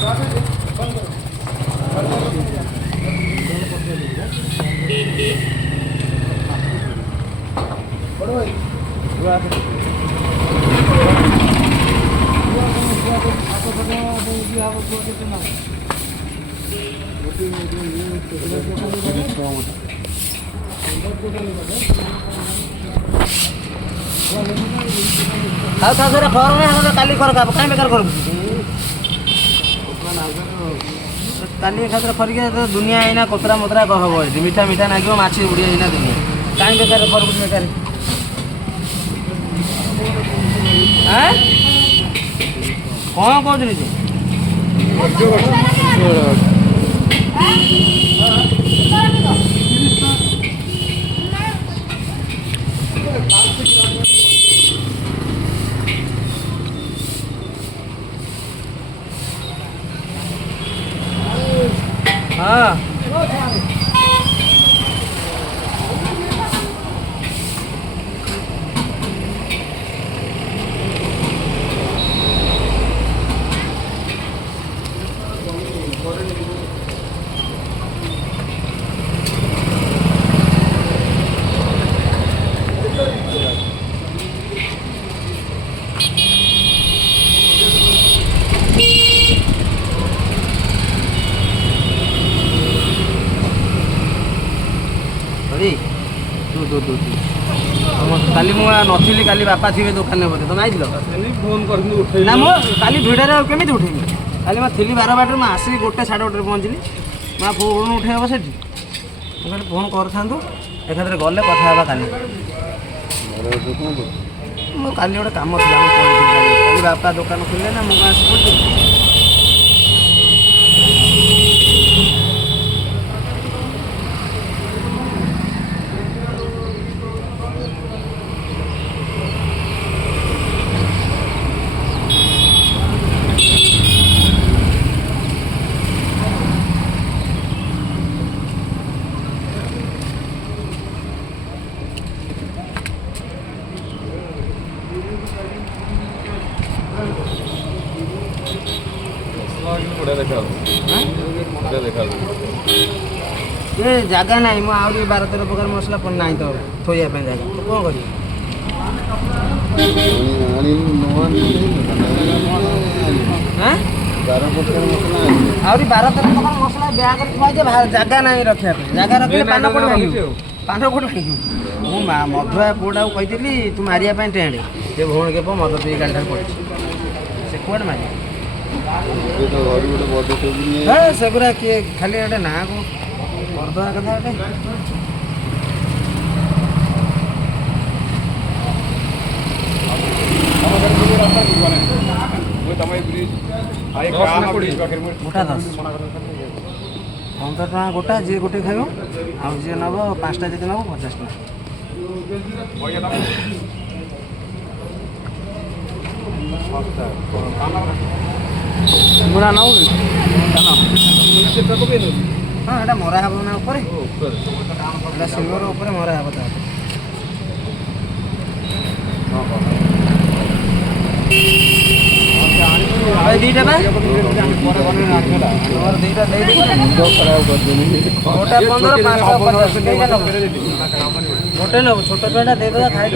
ଆଉ ଥରେ ଖର ନା କାଲି ଖର ଖାବ କାଇଁ ବେକାର କରିବୁ କାଲି ଖାତରେ ଖରିକି ଦୁନିଆ ଏଇନା କୋତରା ମୋତରା ହବ ଏଠି ମିଠା ମିଠା ନାଗିବ ମାଛି ଉଡ଼ିଆ ଏଇନା ଦୁନିଆ କାଇଁ ବେକାର କରିବୁ ବେକାର ଆଁ କ'ଣ କହୁଥିଲି ଯେ हाँ काली मु नथी काली बापा थे दुकान बोधे तुम आई फोन कर ना मु काली भिड़े केमी उठेबी काली मैं थी 12 बाटे मुझे आसिक 1 साढ़े 1 पहुँचली मैं फोन उठे हे से मुझे फोन कर एकाधे गले कथा काली मो काली गोटे कम थी काली बापा दुकान खोले ना मुझे आस ये जगह ना मुझे 12-13 प्रकार मसला ना तो थोड़ा जगह तो कौन कर आहरी 12-13 प्रकार मसला ब्याग जगह ना रखा जगह रखे पान कोट पान कोट मुझे मधुआ पुआ कही तू मारिया टेंड से भौणी के मद पी गाड़ी पड़े से कौन मार से गुरा किए खाली गोटे ना को करदे कथा गोटा 10 15 टका गोटा जी गोटे खाइब आउ जी नब 5टा जी नब 50 टका मुड़ा नौ हाँ एटा मरा हे ना ऊपर सिल्वर ऊपर मरा हे दीटा गोटे नब छोट पेटा दे खाई